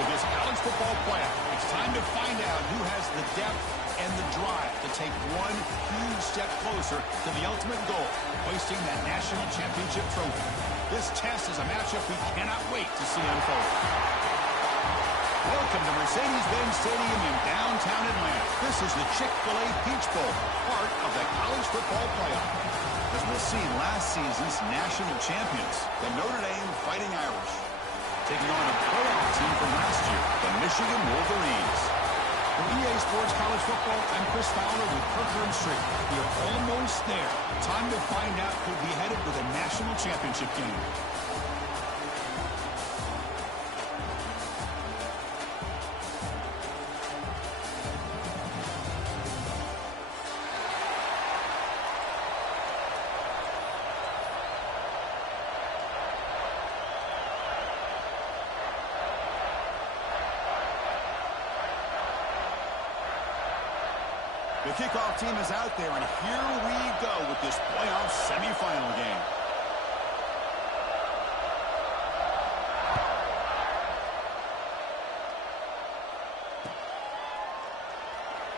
to this college football playoff. It's time to find out who has the depth and the drive to take one huge step closer to the ultimate goal, hoisting that national championship trophy. This test is a matchup we cannot wait to see unfold. Welcome to Mercedes-Benz Stadium in downtown Atlanta. This is the Chick-fil-A Peach Bowl, part of the college football playoff. As we'll see in last season's national champions, the Notre Dame Fighting Irish, taking on a playoff team from last year, the Michigan Wolverines. For EA Sports College Football, I'm Chris Fowler with Parker and Street. We are almost there. Time to find out who'll be headed to the national championship game. The kickoff team is out there, and here we go with this playoff semifinal game.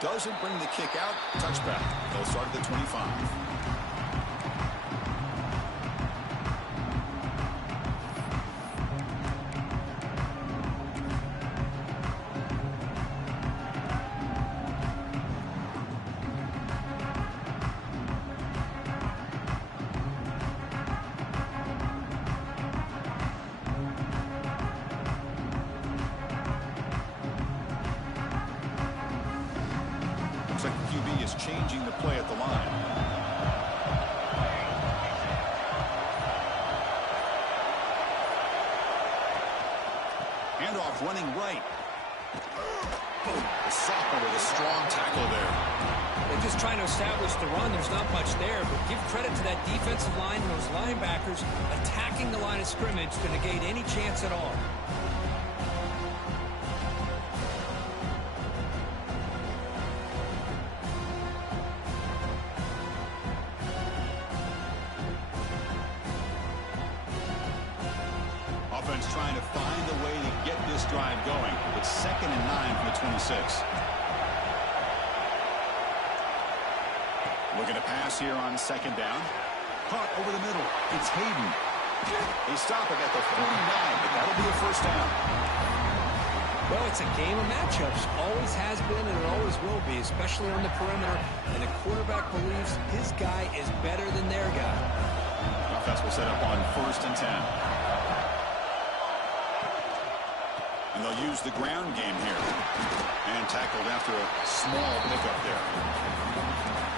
Doesn't bring the kick out. Touchback. They'll start at the 25. Looks like the QB is changing the play at the line. Handoff running right. Boom. The sophomore with a strong tackle there. They're just trying to establish the run. There's not much there, but give credit to that defensive line and those linebackers attacking the line of scrimmage to negate any chance at all. Offense trying to find a way to get this drive going. It's 2nd and 9 from the 26. Looking to pass here on 2nd down. Caught over the middle. It's Hayden. They stop it at the 49, but that'll be a first down. Well, it's a game of matchups. Always has been and it always will be, especially on the perimeter. And the quarterback believes his guy is better than their guy. Offense will set up on 1st and 10. And they'll use the ground game here. And tackled after a small pickup there.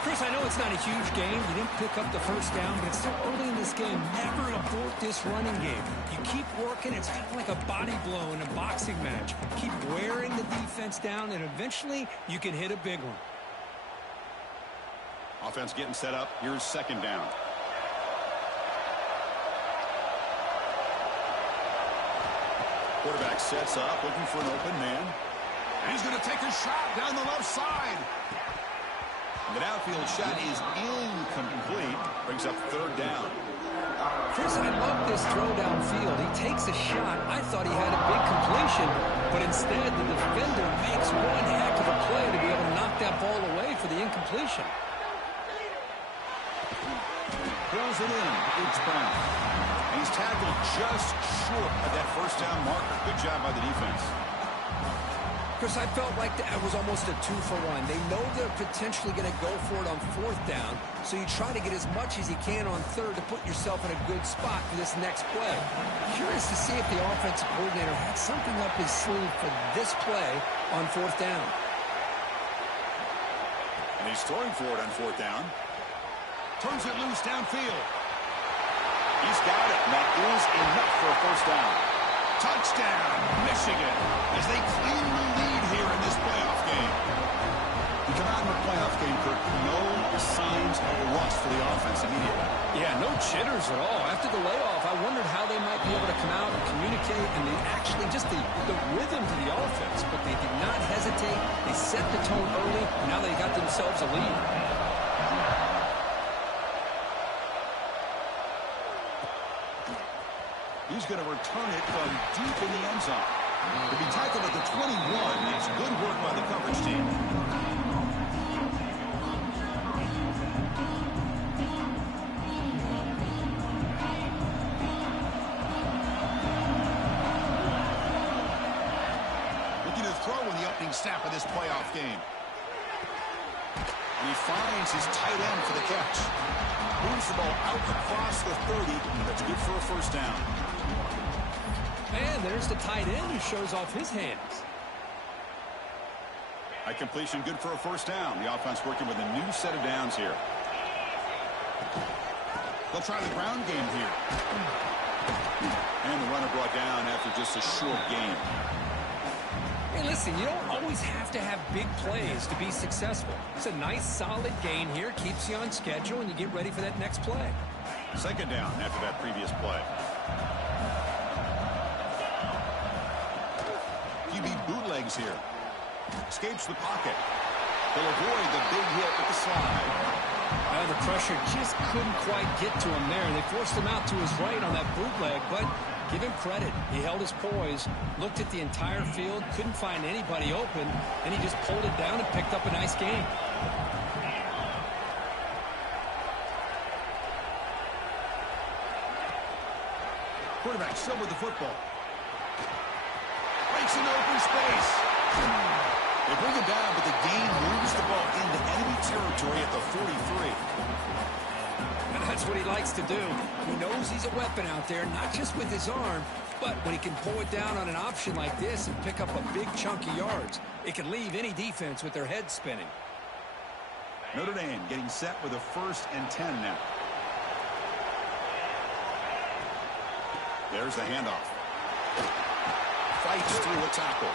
Chris, I know it's not a huge game. You didn't pick up the first down, but it's still early in this game. Never abort this running game. You keep working. It's kind of like a body blow in a boxing match. Keep wearing the defense down, and eventually you can hit a big one. Offense getting set up. Here's 2nd down. Quarterback sets up, looking for an open man. And he's going to take a shot down the left side. The downfield shot is incomplete. Brings up 3rd down. Chris, I love this throw downfield. He takes a shot. I thought he had a big completion, but instead the defender makes one heck of a play to be able to knock that ball away for the incompletion. Pulls it in. It's Brown. And he's tackled just short of that first down marker. Good job by the defense. Chris, I felt like that was almost a 2-for-1. They know they're potentially going to go for it on 4th down, so you try to get as much as you can on 3rd to put yourself in a good spot for this next play. Curious to see if the offensive coordinator had something up his sleeve for this play on 4th down. And he's throwing for it on 4th down. Turns it loose downfield. He's got it. That is enough for a first down. Touchdown, Michigan, as they cleanly lead here in this playoff game. We come out in the playoff game, Kirk. No signs of a rust for the offense immediately. Yeah, no jitters at all. After the layoff, I wondered how they might be able to come out and communicate and actually just the rhythm to the offense. But they did not hesitate. They set the tone early. Now they got themselves a lead. He's going to return it from deep in the end zone. To be tackled at the 21, that's good work by the coverage team. Looking to throw in the opening snap of this playoff game. And he finds his tight end for the catch. Moves the ball out across the 30. That's good for a first down. And there's the tight end who shows off his hands. That completion good for a first down. The offense working with a new set of downs here. They'll try the ground game here. And the runner brought down after just a short game. Hey, listen, you don't always have to have big plays to be successful. It's a nice, solid gain here. Keeps you on schedule, and you get ready for that next play. Second down after that previous play. QB bootlegs here. Escapes the pocket. They'll avoid the big hit with the slide. The pressure just couldn't quite get to him there. They forced him out to his right on that bootleg, but give him credit. He held his poise, looked at the entire field, couldn't find anybody open, and he just pulled it down and picked up a nice gain. Quarterback still with the football. Breaks into open space. They bring it down, but the gain moves the ball into enemy territory at the 43. And that's what he likes to do. He knows he's a weapon out there, not just with his arm, but when he can pull it down on an option like this and pick up a big chunk of yards, it can leave any defense with their head spinning. Notre Dame getting set with a 1st and 10 now. There's the handoff. Fights through a tackle.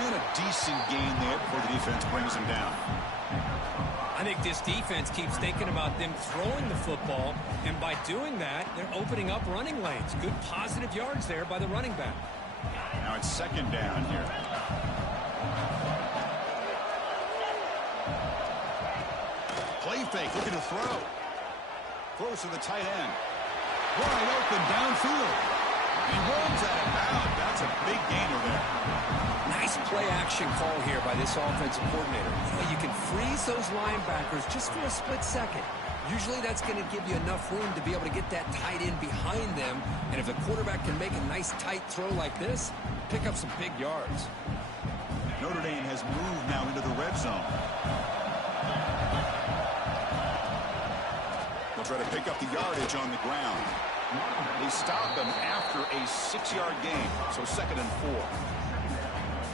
And a decent gain there before the defense brings him down. I think this defense keeps thinking about them throwing the football, and by doing that, they're opening up running lanes. Good positive yards there by the running back. Now it's second down here. Play fake, looking to throw. Throws to the tight end. Wide open downfield. He runs out of bounds. That's a big gainer there. Nice play-action call here by this offensive coordinator. You can freeze those linebackers just for a split second. Usually that's going to give you enough room to be able to get that tight end behind them. And if the quarterback can make a nice tight throw like this, pick up some big yards. Notre Dame has moved now into the red zone. They'll try to pick up the yardage on the ground. They stop him after a 6-yard gain, so 2nd and 4.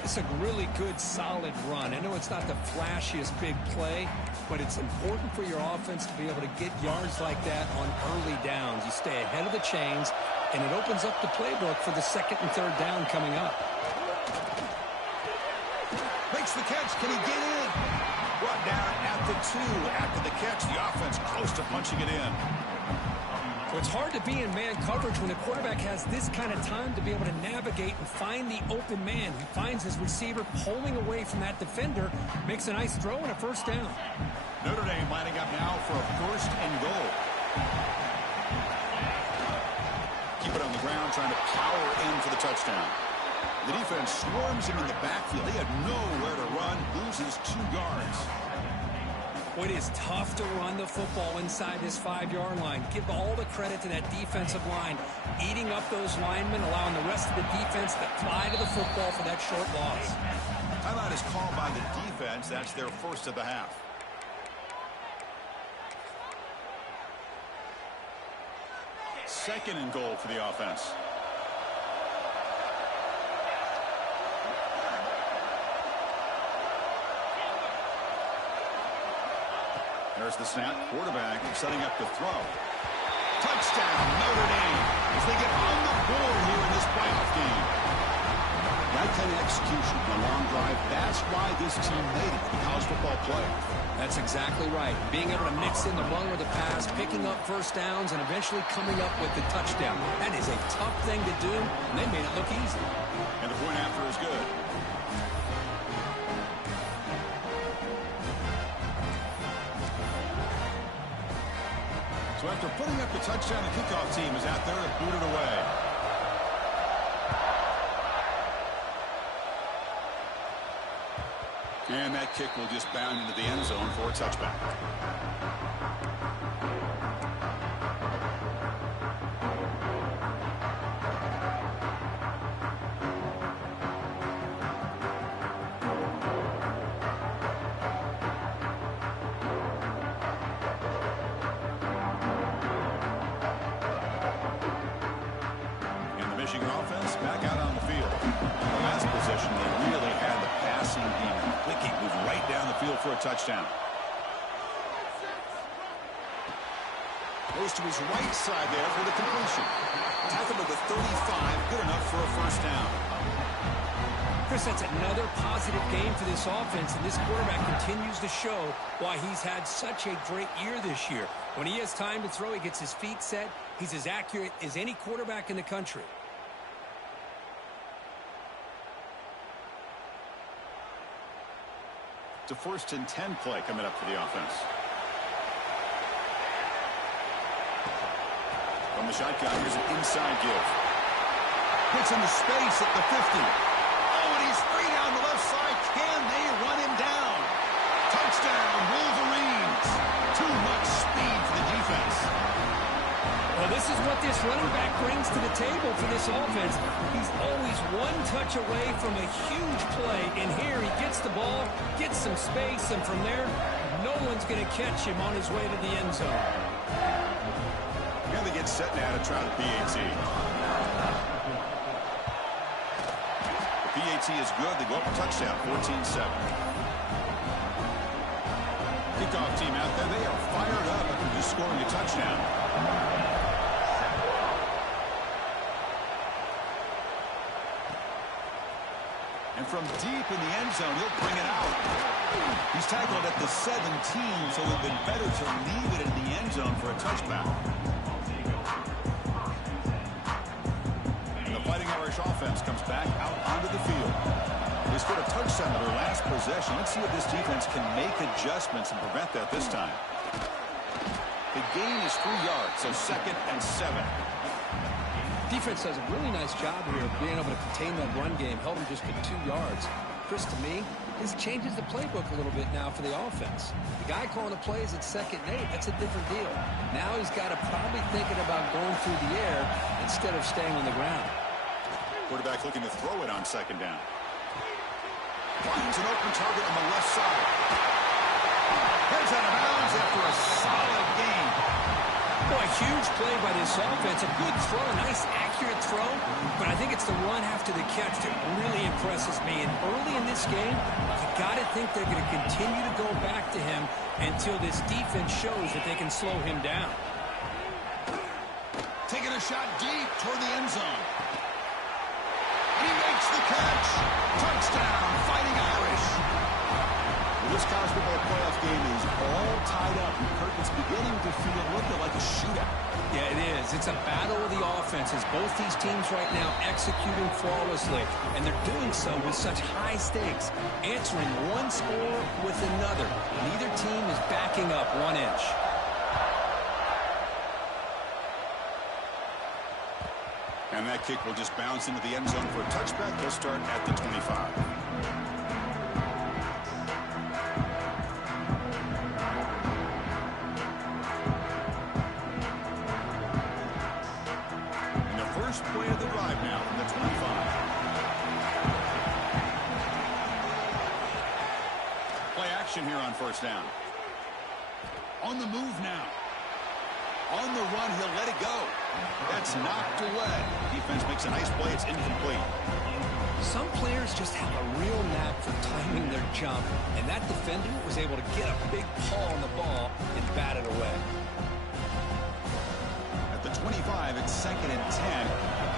It's a really good, solid run. I know it's not the flashiest big play, but it's important for your offense to be able to get yards like that on early downs. You stay ahead of the chains, and it opens up the playbook for the 2nd and 3rd down coming up. Makes the catch. Can he get in? Brought down at the 2 after the catch. The offense close to punching it in. So it's hard to be in man coverage when the quarterback has this kind of time to be able to navigate and find the open man. He finds his receiver pulling away from that defender, makes a nice throw and a first down. Notre Dame lining up now for a 1st and goal. Keep it on the ground, trying to power in for the touchdown. The defense swarms him in the backfield. He had nowhere to run, loses 2 yards. It is tough to run the football inside this 5-yard line. Give all the credit to that defensive line, eating up those linemen, allowing the rest of the defense to fly to the football for that short loss. Timeout is called by the defense. That's their 1st of the half. Second and goal for the offense. There's the snap. Quarterback setting up the throw. Touchdown, Notre Dame, as they get on the board here in this playoff game. That kind of execution, a long drive, that's why this team made it to the college football playoff. That's exactly right. Being able to mix in the run or the pass, picking up first downs, and eventually coming up with the touchdown. That is a tough thing to do, and they made it look easy. And the point after is good. So after putting up the touchdown, the kickoff team is out there to boot it away. And that kick will just bound into the end zone for a touchback. Michigan offense back out on the field. The last possession, they really had the passing demon. Wiki moved right down the field for a touchdown. Goes to his right side there for the completion. Tackled to the 35, good enough for a first down. Chris, that's another positive game for this offense, and this quarterback continues to show why he's had such a great year this year. When he has time to throw, he gets his feet set. He's as accurate as any quarterback in the country. It's a 1st and 10 play coming up for the offense. From the shotgun, here's an inside give. Hits into space at the 50. Oh, and he's free down the left side. Can they run him down? Touchdown, Wolverines. Too much speed for the defense. Well, this is what this running back brings to the table for this offense. He's always one touch away from a huge play, and here he gets the ball, gets some space, and from there, no one's going to catch him on his way to the end zone. And they get set now to try the PAT. The PAT is good. They go up a touchdown, 14-7. Kickoff team out there, they are fired up after just scoring a touchdown. And from deep in the end zone, he'll bring it out. He's tackled at the 17, so it would have been better to leave it in the end zone for a touchback. And the Fighting Irish offense comes back out onto the field. They scored a touchdown in their last possession. Let's see if this defense can make adjustments and prevent that this time. The gain is 3 yards, so 2nd and 7. Defense does a really nice job here of being able to contain that run game, held him just to 2 yards. Chris, to me, this changes the playbook a little bit now for the offense. The guy calling the plays at 2nd and 8, that's a different deal. Now he's got to probably thinking about going through the air instead of staying on the ground. Quarterback looking to throw it on 2nd down. Finds an open target on the left side. Heads out of bounds after a solid game. Boy, a huge play by this offense. A good throw, a nice accurate throw. But I think it's the run after the catch that really impresses me. And early in this game, you got to think they're going to continue to go back to him until this defense shows that they can slow him down. Taking a shot deep toward the end zone. He makes the catch. Touchdown, Fighting Irish. This college football playoff game is all tied up. Kirk, it's beginning to feel a little bit like a shootout. Yeah, it is. It's a battle of the offenses. Both these teams right now executing flawlessly, and they're doing so with such high stakes, answering one score with another. Neither team is backing up 1 inch. And that kick will just bounce into the end zone for a touchback. They'll start at the 25. Play of the drive now from the 25. Play action here on 1st down. On the move now. On the run, he'll let it go. That's knocked away. Defense makes a nice play. It's incomplete. Some players just have a real knack for timing their jump, and that defender was able to get a big paw on the ball and bat it away. 25, it's 2nd and 10.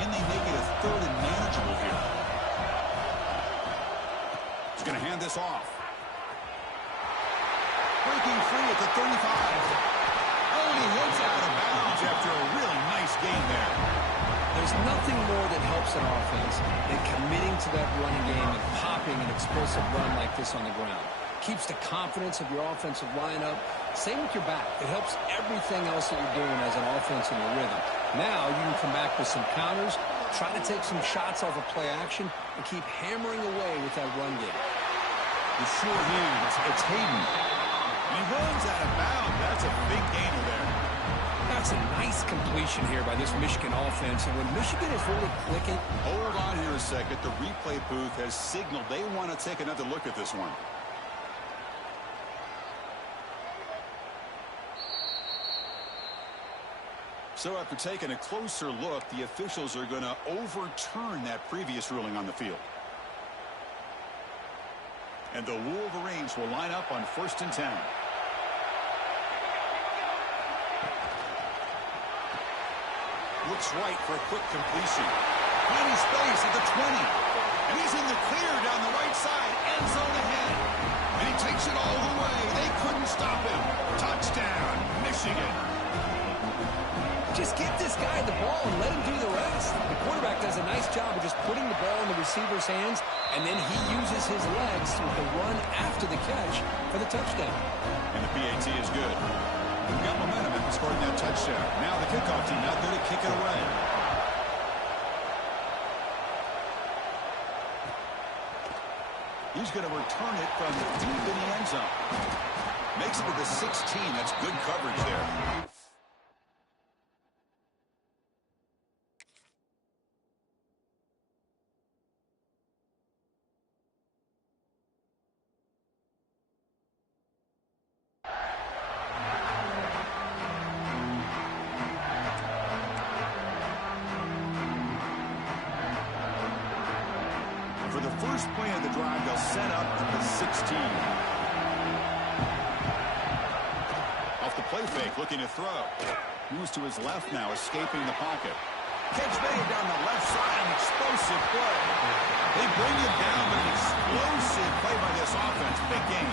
Can they make it a 3rd and manageable here? He's going to hand this off. Breaking free at the 35. Oh, and he hits out of bounds after a really nice game there. There's nothing more that helps an offense than committing to that running game and popping an explosive run like this on the ground. Keeps the confidence of your offensive lineup. Same with your back. It helps everything else that you're doing as an offense in your rhythm. Now you can come back with some counters, try to take some shots off of play action, and keep hammering away with that run game. The sure hands. It's Hayden. And he runs out of bounds. That's a big gainer there. That's a nice completion here by this Michigan offense. And when Michigan is really clicking... Hold on here a second. The replay booth has signaled they want to take another look at this one. So after taking a closer look, the officials are going to overturn that previous ruling on the field. And the Wolverines will line up on 1st and 10. Looks right for a quick completion. Plenty space at the 20. And he's in the clear down the right side. End zone ahead. And he takes it all the way. They couldn't stop him. Touchdown, Michigan. Just get this guy the ball and let him do the rest. The quarterback does a nice job of just putting the ball in the receiver's hands, and then he uses his legs with the run after the catch for the touchdown. And the PAT is good. We've got momentum after scoring that touchdown. Now the kickoff team out there to kick it away. He's going to return it from deep in the end zone. Makes it to the 16. That's good coverage there. For the first play of the drive, they'll set up at the 16. Off the play fake, looking to throw. Moves to his left now, escaping the pocket. Catch made down the left side, an explosive play. They bring him down, but an explosive play by this offense. Big game.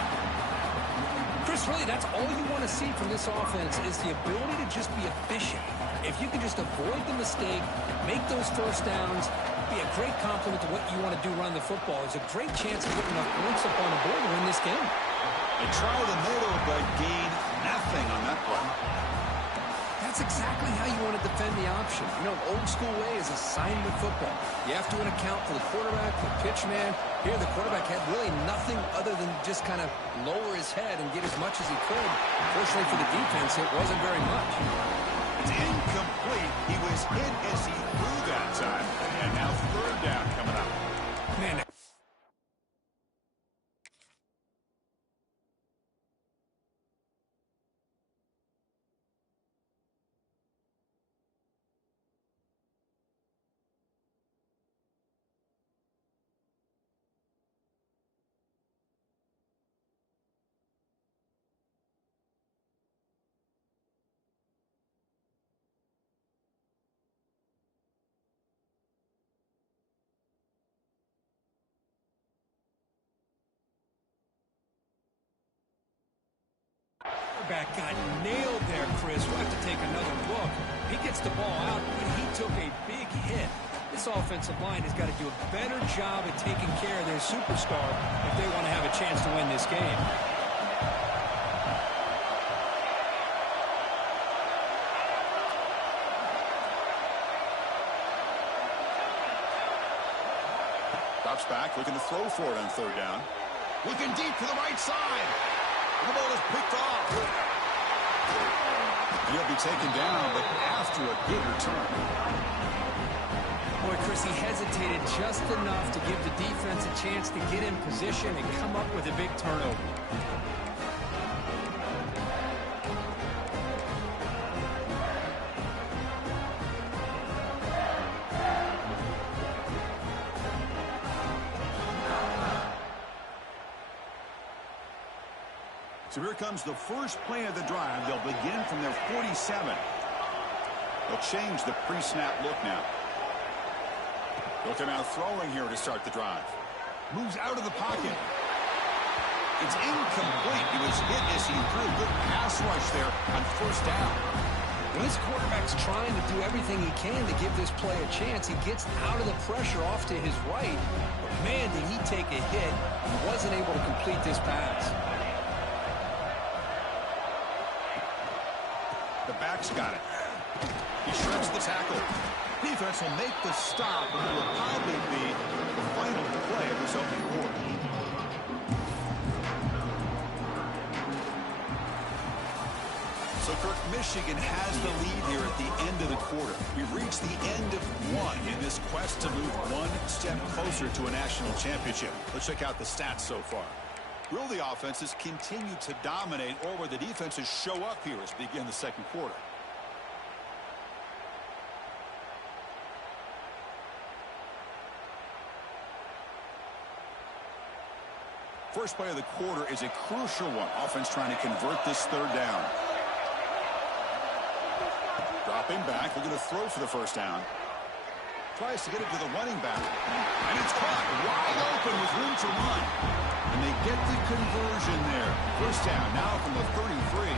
Chris, really, that's all you want to see from this offense is the ability to just be efficient. If you can just avoid the mistake, make those first downs, be a great compliment to what you want to do running the football. There's a great chance of putting enough points up on the board to win this game. They try the middle, but gain nothing on that play. That's exactly how you want to defend the option. You know, old school way is assignment football. You have to account for the quarterback, the pitch man. Here, the quarterback had really nothing other than just kind of lower his head and get as much as he could. Fortunately for the defense, it wasn't very much. It's incomplete. He was hit as he threw that time. And now 3rd down coming up. Man, quarterback got nailed there, Chris. We'll have to take another look. He gets the ball out, but he took a big hit. This offensive line has got to do a better job at taking care of their superstar if they want to have a chance to win this game. Drops back, looking to throw for it on 3rd down. Looking deep to the right side. The ball is picked off. He'll be taken down, but after a good return. Boy, Chris, he hesitated just enough to give the defense a chance to get in position and come up with a big turnover. So here comes the first play of the drive. They'll begin from their 47. They'll change the pre-snap look now. They'll come out throwing here to start the drive. Moves out of the pocket. It's incomplete. He was hit as he threw a good pass rush there on 1st down. When this quarterback's trying to do everything he can to give this play a chance, he gets out of the pressure off to his right. But man, did he take a hit. He wasn't able to complete this pass. The back's got it. He shreds the tackle. Defense will make the stop, and it will probably be the final play of this opening quarter. So, Kirk, Michigan has the lead here at the end of the quarter. We've reached the end of one in this quest to move one step closer to a national championship. Let's check out the stats so far. Will the offenses continue to dominate, or will the defenses show up here as we begin the second quarter? First play of the quarter is a crucial one. Offense trying to convert this third down. Dropping back, looking to throw for the first down. Tries to get it to the running back. And it's caught wide open with room to run. And they get the conversion there. First down now from the 33.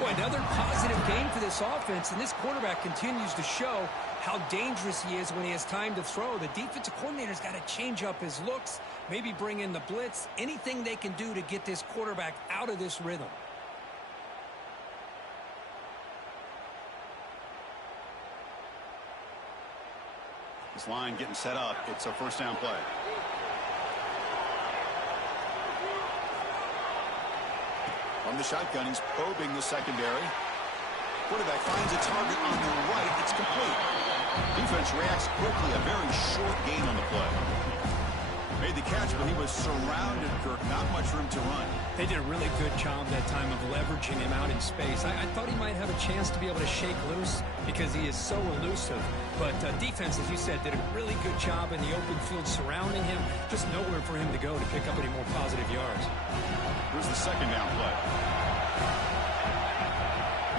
Boy, another positive game for this offense, and this quarterback continues to show how dangerous he is when he has time to throw. The defensive coordinator's got to change up his looks, maybe bring in the blitz, anything they can do to get this quarterback out of this rhythm. This line getting set up. It's a first down play. From the shotgun, he's probing the secondary. Quarterback finds a target on the right. It's complete. Defense reacts quickly. A very short gain on the play. Made the catch, but he was surrounded, Kirk. Not much room to run. They did a really good job that time of leveraging him out in space. I thought he might have a chance to be able to shake loose because he is so elusive. But defense, as you said, did a really good job in the open field surrounding him. Just nowhere for him to go to pick up any more positive yards. Here's the second down play.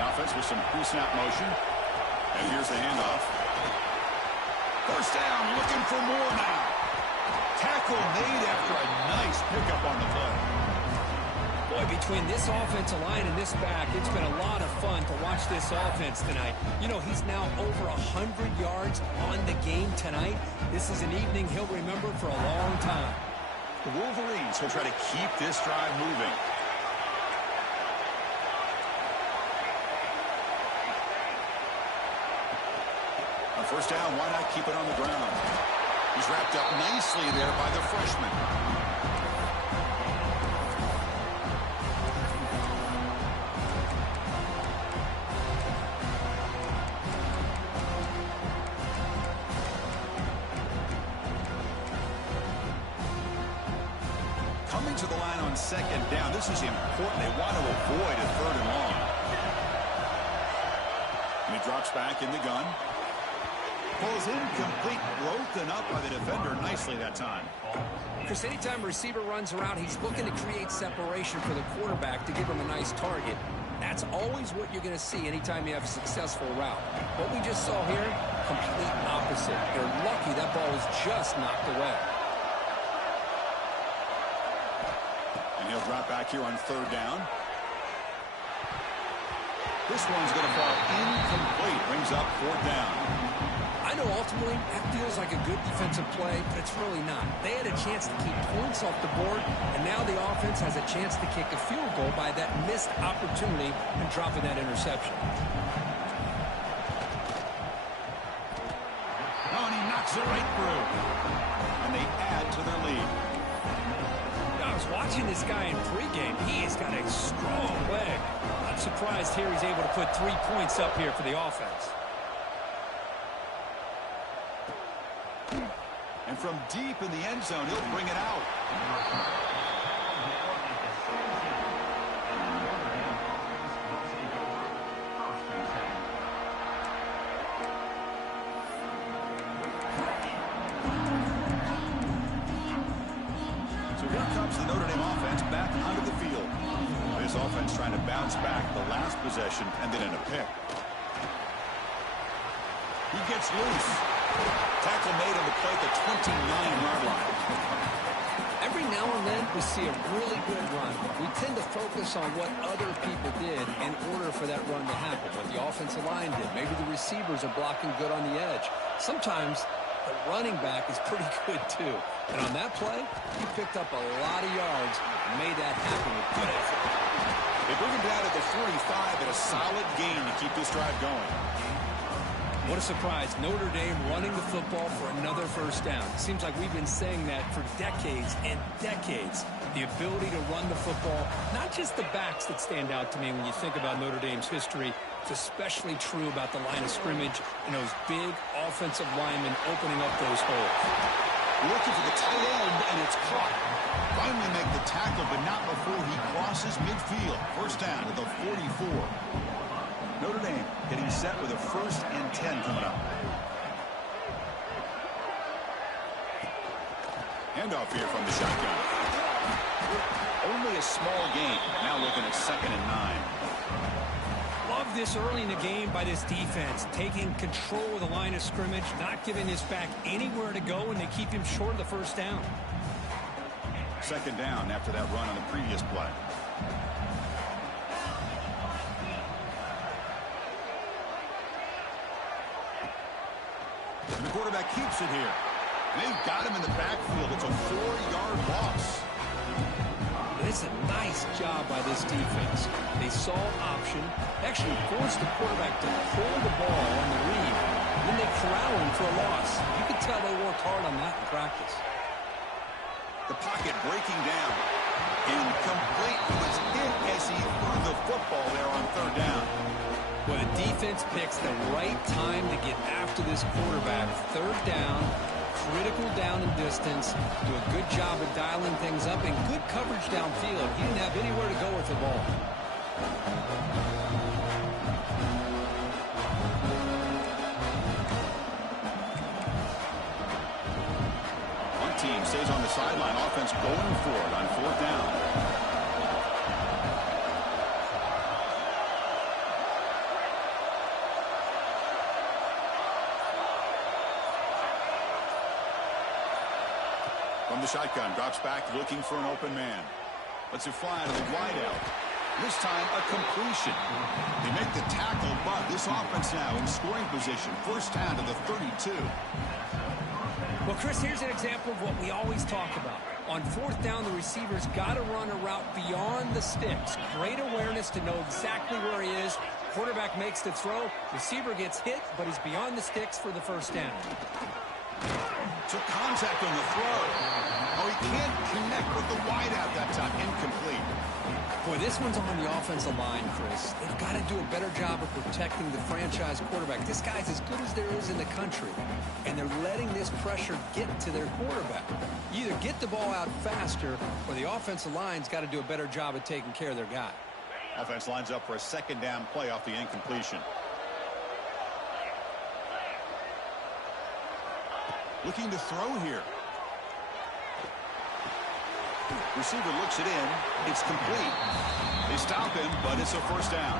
The offense with some pre-snap motion. And here's the handoff. First down, looking for more now. Tackle made after a nice pickup on the play. Boy, between this offensive line and this back, it's been a lot of fun to watch this offense tonight. You know, he's now over 100 yards on the game tonight. This is an evening he'll remember for a long time. The Wolverines will try to keep this drive moving. On first down, why not keep it on the ground? He's wrapped up nicely there by the freshman. Coming to the line on second down. This is important. They want to avoid a third and long. And he drops back in the gun. Pulls incomplete, broken up by the defender nicely that time. Chris, anytime a receiver runs around, he's looking to create separation for the quarterback to give him a nice target. That's always what you're going to see anytime you have a successful route. What we just saw here, complete opposite. They're lucky that ball was just knocked away. And he'll drop back here on third down. This one's going to fall incomplete. Brings up fourth down. I know ultimately that feels like a good defensive play, but it's really not. They had a chance to keep points off the board, and now the offense has a chance to kick a field goal by that missed opportunity and dropping that interception. Oh, and he knocks it right through. And they add to their lead. I was watching this guy in pregame. He has got a strong leg. I'm surprised here he's able to put 3 points up here for the offense. And from deep in the end zone, he'll bring it out. So here comes the Notre Dame offense back onto the field. This offense trying to bounce back the last possession and then in a pick. He gets loose. Tackle made on the play at the 29-yard line. Every now and then we see a really good run. We tend to focus on what other people did in order for that run to happen. What the offensive line did. Maybe the receivers are blocking good on the edge. Sometimes the running back is pretty good too. And on that play, he picked up a lot of yards and made that happen with good effort. They bring him down to the 45 at a solid gain to keep this drive going. What a surprise. Notre Dame running the football for another first down. It seems like we've been saying that for decades and decades. The ability to run the football, not just the backs that stand out to me when you think about Notre Dame's history. It's especially true about the line of scrimmage and those big offensive linemen opening up those holes. Looking for the tight end, and it's caught. Finally make the tackle, but not before he crosses midfield. First down to the 44. Notre Dame getting set with a 1st and 10 coming up. Handoff here from the shotgun. Only a small gain. Now looking at 2nd and 9. Love this early in the game by this defense, taking control of the line of scrimmage, not giving this back anywhere to go, and they keep him short of the first down. 2nd down after that run on the previous play. And the quarterback keeps it here. They've got him in the backfield. It's a 4-yard loss. It's a nice job by this defense. They saw an option, actually forced the quarterback to pull the ball on the read, and then they corral him for a loss. You could tell they worked hard on that in practice. The pocket breaking down. Incomplete. He was hit as he threw the football there on 3rd down. Well, the defense picks the right time to get after this quarterback. 3rd down, critical down and distance. Do a good job of dialing things up and good coverage downfield. He didn't have anywhere to go with the ball. One team stays on the sideline. Offense going for it on 4th down. From the shotgun, drops back looking for an open man. Lets it fly to the wideout. This time a completion. They make the tackle, but this offense now in scoring position. First down to the 32. Well, Chris, here's an example of what we always talk about. On 4th down, the receiver's got to run a route beyond the sticks. Great awareness to know exactly where he is. Quarterback makes the throw. Receiver gets hit, but he's beyond the sticks for the first down. Took contact on the throw. Oh, he can't connect with the wideout that time. Incomplete. Boy, this one's on the offensive line, Chris. They've got to do a better job of protecting the franchise quarterback. This guy's as good as there is in the country, and they're letting this pressure get to their quarterback. You either get the ball out faster, or the offensive line's got to do a better job of taking care of their guy. Offense lines up for a 2nd down play off the incompletion. Looking to throw here. Receiver looks it in. It's complete. They stop him, but it's a 1st down.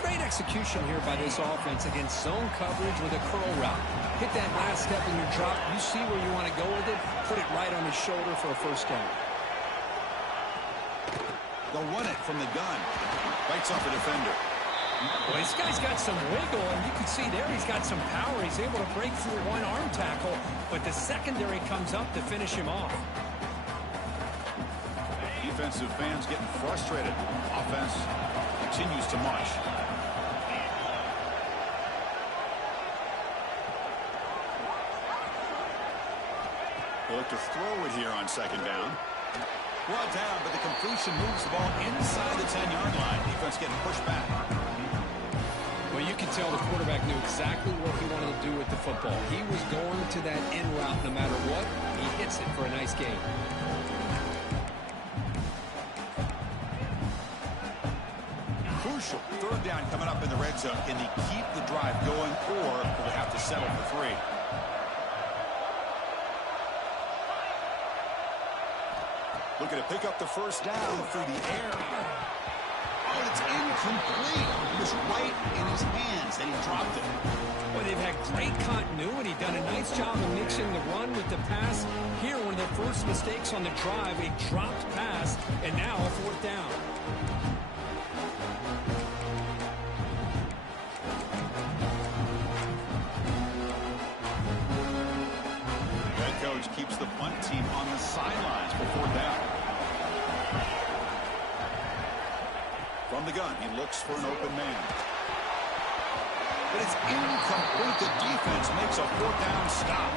Great execution here by this offense against zone coverage with a curl route. Hit that last step in your drop. You see where you want to go with it. Put it right on his shoulder for a 1st down. They'll run it from the gun. Bites off a defender. Well, this guy's got some wiggle, and you can see there he's got some power. He's able to break through one arm tackle, but the secondary comes up to finish him off. Defensive fans getting frustrated. Offense continues to march. They look to throw it here on 2nd down. Brought down, but the completion moves the ball inside the 10-yard line. Defense getting pushed back. Well, you can tell the quarterback knew exactly what he wanted to do with the football. He was going to that in route no matter what. He hits it for a nice gain. Crucial 3rd down coming up in the red zone. Can they keep the drive going, or will they have to settle for 3? Looking to pick up the 1st down through the air. Oh, it's incomplete. It was right in his hands, and he dropped it. Well, they've had great continuity, done a nice job of mixing the run with the pass. Here, one of their first mistakes on the drive, a dropped pass, and now a 4th down. Head coach keeps the punt team on the sidelines for 4th down. From the gun, he looks for an open man. but it's incomplete. The defense makes a fourth down stop.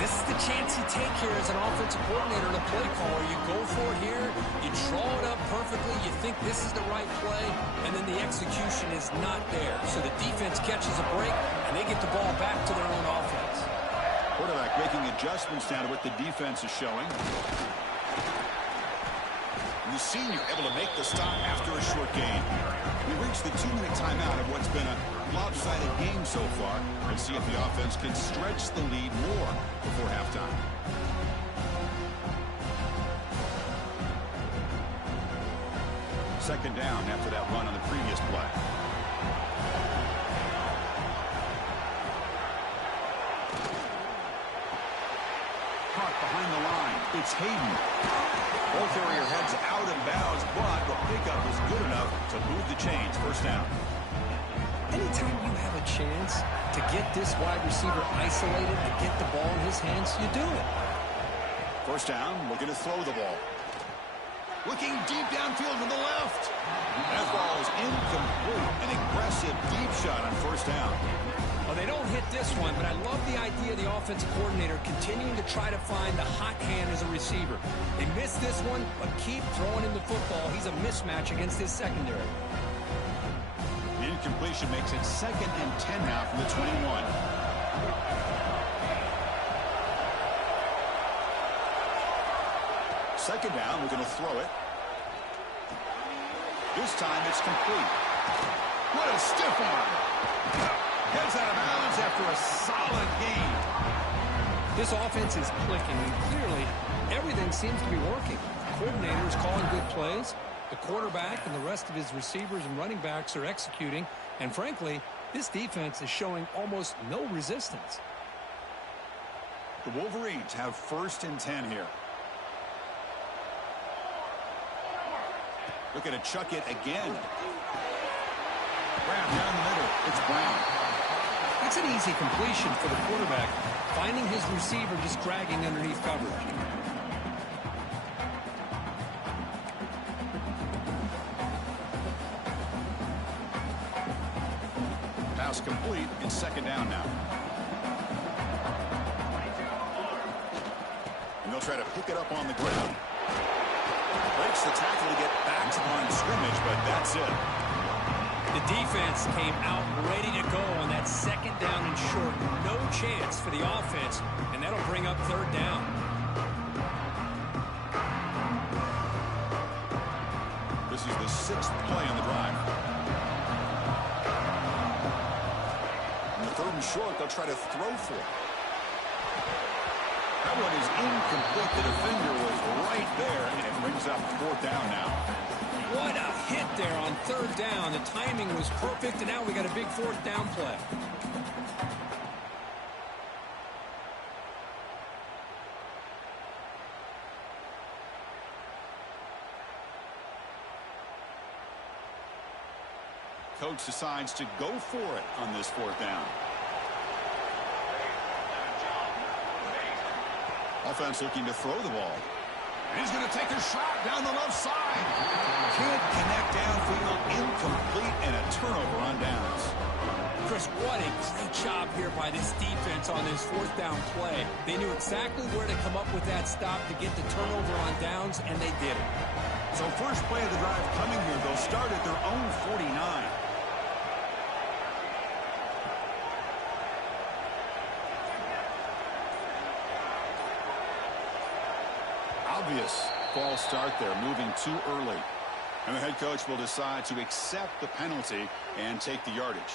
This is the chance you take here as an offensive coordinator and a play caller. You go for it here, you draw it up perfectly, you think this is the right play, and then the execution is not there. So the defense catches a break, and they get the ball back to their own offense. Quarterback making adjustments now to what the defense is showing. The senior able to make the stop after a short gain. We reached the 2-minute timeout of what's been a lopsided game so far. Let's see if the offense can stretch the lead more before halftime. Second down after that run on the previous play. Caught behind the line. It's Hayden. Ball carrier heads out of bounds, but the pickup was good enough to move the chains. First down. Anytime you have a chance to get this wide receiver isolated and get the ball in his hands, you do it. First down, looking to throw the ball. Looking deep downfield to the left. That ball is incomplete. An aggressive deep shot on first down. Well, they don't hit this one, but I love the idea of the offensive coordinator continuing to try to find the hot hand as a receiver. They missed this one, but keep throwing him the football. He's a mismatch against his secondary. The incompletion makes it 2nd and 10 now from the 21. Second down, we're going to throw it. This time it's complete. What a stiff arm. Heads out of bounds after a solid gain. This offense is clicking, and clearly everything seems to be working. The coordinator is calling good plays. The quarterback and the rest of his receivers and running backs are executing. And frankly, this defense is showing almost no resistance. The Wolverines have 1st and 10 here. Looking to chuck it again. Brown down the middle. It's Brown. It's an easy completion for the quarterback, finding his receiver just dragging underneath coverage. Pass complete. It's 2nd down now. And they'll try to pick it up on the ground. Breaks the tackle to get back on scrimmage, but that's it. The defense came out ready to go on that 2nd down and short. No chance for the offense, and that'll bring up 3rd down. This is the 6th play on the drive. On the 3rd and short, they'll try to throw for it. That one is incomplete. The defender was right there, and it brings up 4th down now. What a hit there on 3rd down. The timing was perfect, and now we got a big 4th down play. Coach decides to go for it on this 4th down. Offense looking to throw the ball. And he's going to take a shot down the left side. Can't connect downfield, incomplete, and a turnover on downs. Chris, what a great job here by this defense on this 4th down play. They knew exactly where to come up with that stop to get the turnover on downs, and they did it. So first play of the drive coming here. They'll start at their own 49. Obvious false start there, moving too early. And the head coach will decide to accept the penalty and take the yardage.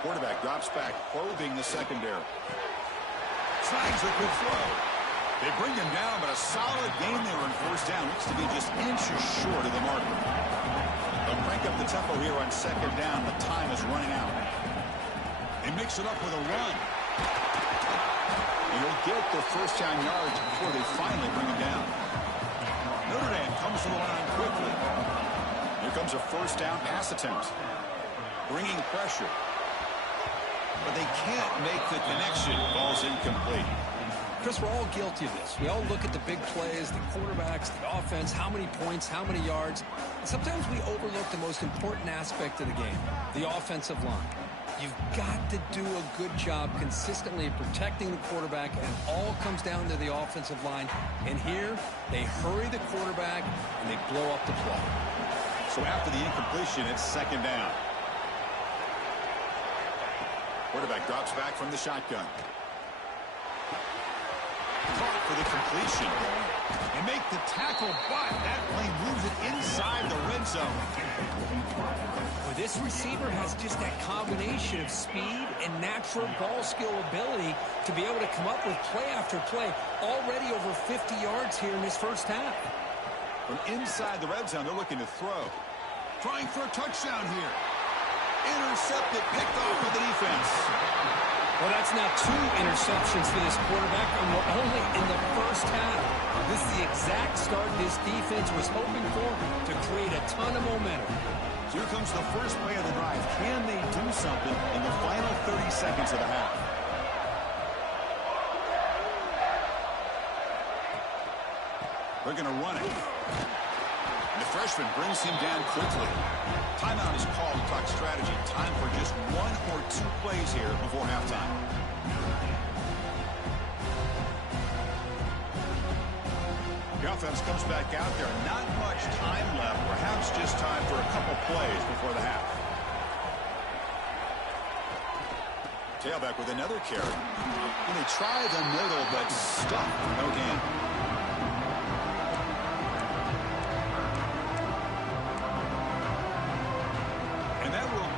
Quarterback drops back, probing the secondary. Tries a good throw. They bring him down, but a solid gain there on 1st down. Looks to be just inches short of the marker. They'll crank up the tempo here on 2nd down. The time is running out. They mix it up with a run. And he'll get the 1st down yards before they finally bring him down. Notre Dame comes to the line quickly. Here comes a 1st down pass attempt. Bringing pressure. But they can't make the connection. Ball's incomplete. Chris, we're all guilty of this. We all look at the big plays, the quarterbacks, the offense, how many points, how many yards. And sometimes we overlook the most important aspect of the game, the offensive line. You've got to do a good job consistently protecting the quarterback, and it all comes down to the offensive line. And here, they hurry the quarterback, and they blow up the play. So after the incompletion, it's second down. Quarterback drops back from the shotgun. Caught for the completion. And make the tackle, but that play moves it inside the red zone. Well, this receiver has just that combination of speed and natural ball skill ability to be able to come up with play after play. Already over 50 yards here in this first half. From inside the red zone, they're looking to throw. Trying for a touchdown here. Intercepted, picked off by the defense. Well, that's now 2 interceptions for this quarterback, and we're only in the first half. This is the exact start this defense was hoping for to create a ton of momentum. So here comes the first play of the drive. Can they do something in the final 30 seconds of the half? They're going to run it. And the freshman brings him down quickly. Timeout is called to talk strategy. Time for just 1 or 2 plays here before halftime. The offense comes back out there. Not much time left. Perhaps just time for a couple plays before the half. Tailback with another carry. And they try the middle, but stuck. No gain.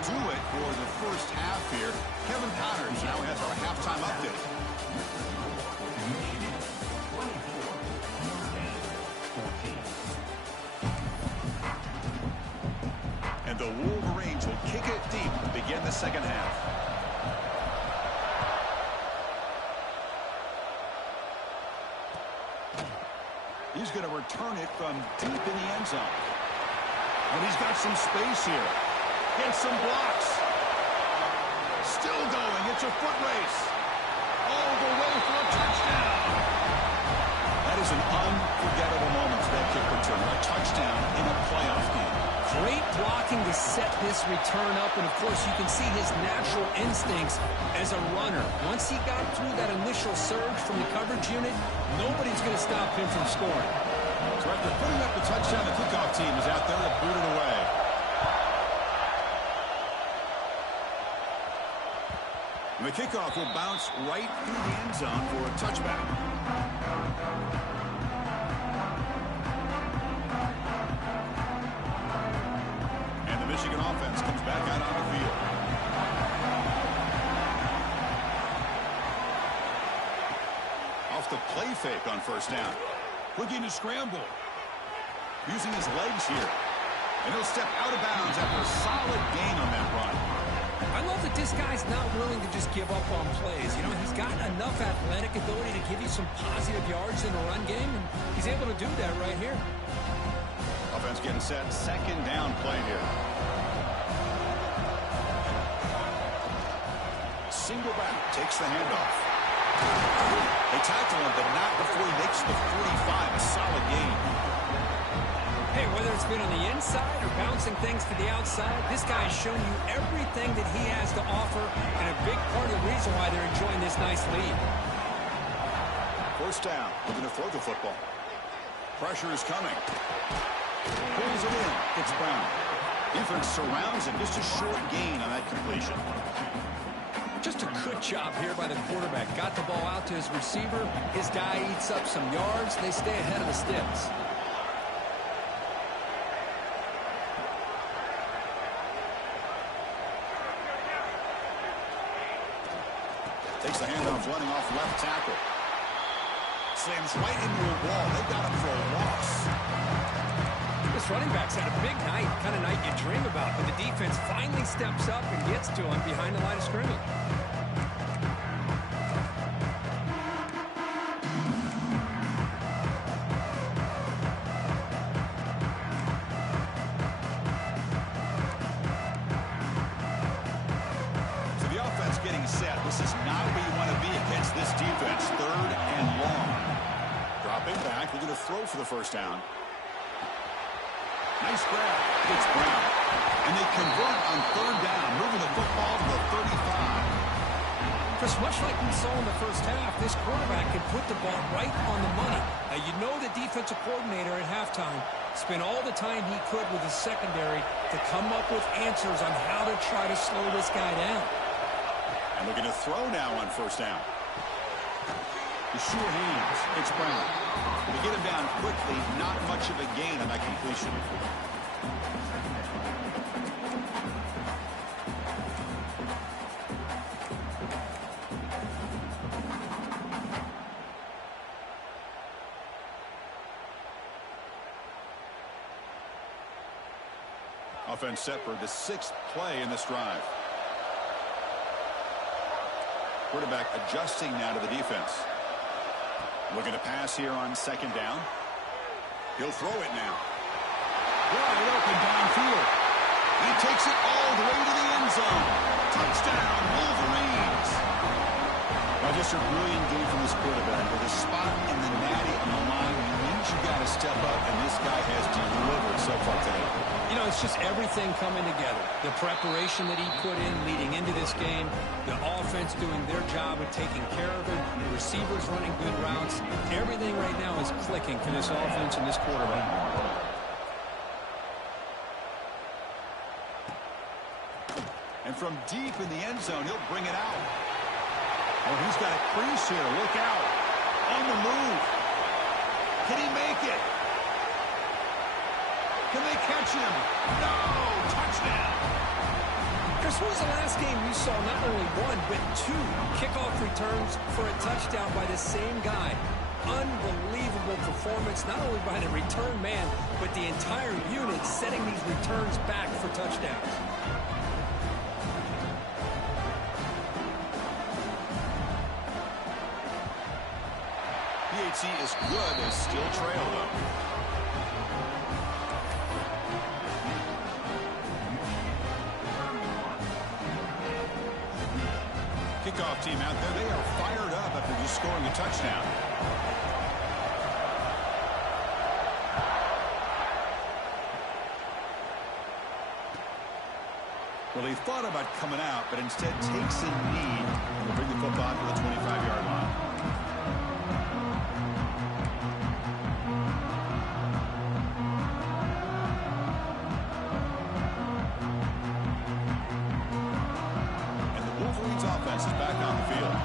Do it for the first half here. Kevin Connors now has our halftime update. And the Wolverines will kick it deep to begin the second half. He's going to return it from deep in the end zone. And he's got some space here. Gets some blocks. Still going. It's a foot race. All the way for a touchdown. That is an unforgettable moment for that kick return. A touchdown in a playoff game. Great blocking to set this return up. And, of course, you can see his natural instincts as a runner. Once he got through that initial surge from the coverage unit, nobody's going to stop him from scoring. So after putting up the touchdown, the kickoff team is out there to boot it away. The kickoff will bounce right through the end zone for a touchback. And the Michigan offense comes back out on the field. Off the play fake on first down. Looking to scramble. Using his legs here. And he'll step out of bounds after a solid gain on that run. I love that this guy's not willing to just give up on plays. You know, he's got enough athletic ability to give you some positive yards in the run game, and he's able to do that right here. Offense getting set. Second down play here. Single back. Takes the handoff. They tackle him, but not before he makes the 45. A solid gain. Hey, whether it's been on the inside or bouncing things to the outside, this guy has shown you everything that he has to offer, and a big part of the reason why they're enjoying this nice lead. First down, looking to throw the football. Pressure is coming. Pulls it in. It's Brown. Defense surrounds him. Just a short gain on that completion. Just a good job here by the quarterback. Got the ball out to his receiver. His guy eats up some yards. They stay ahead of the sticks. Takes the handoff, running off left tackle. Slams right into a wall. They got him for a loss. This running back's had a big night, kind of night you dream about, but the defense finally steps up and gets to him behind the line of scrimmage. So the offense getting set. This is not where you want to be against this defense. 3rd and go for the first down. Nice grab. It's Brown. And they convert on third down, moving the football to the 35. Chris, much like we saw in the first half, this quarterback can put the ball right on the money. Now, you know the defensive coordinator at halftime spent all the time he could with his secondary to come up with answers on how to try to slow this guy down. And looking to throw now on first down. The sure hands. It's Brown. They get him down quickly. Not much of a gain on that completion. Offense set for the 6th play in this drive. Quarterback adjusting now to the defense. Looking to pass here on second down. He'll throw it now. Wide open downfield. He takes it all the way to the end zone. Touchdown, Wolverines. Well, just a brilliant game from this quarterback. With a spot in the natty on the line, means you got to step up, and this guy has delivered so far today. You know, it's just everything coming together. The preparation that he put in leading into this game, the offense doing their job of taking care of it, the receivers running good routes. Everything right now is clicking for this offense and this quarterback. And from deep in the end zone, he'll bring it out. Oh, he's got a crease here. Look out. On the move. Can he make it? Can they catch him? No! Touchdown! Chris, when was the last game you saw not only one, but 2 kickoff returns for a touchdown by the same guy? Unbelievable performance, not only by the return man, but the entire unit setting these returns back for touchdowns. PHC is good. They still trail, though. Kickoff team out there. They are fired up after just scoring a touchdown. Well, he thought about coming out, but instead takes a knee to bring the football to the 25-yard line. Offense is back on the field.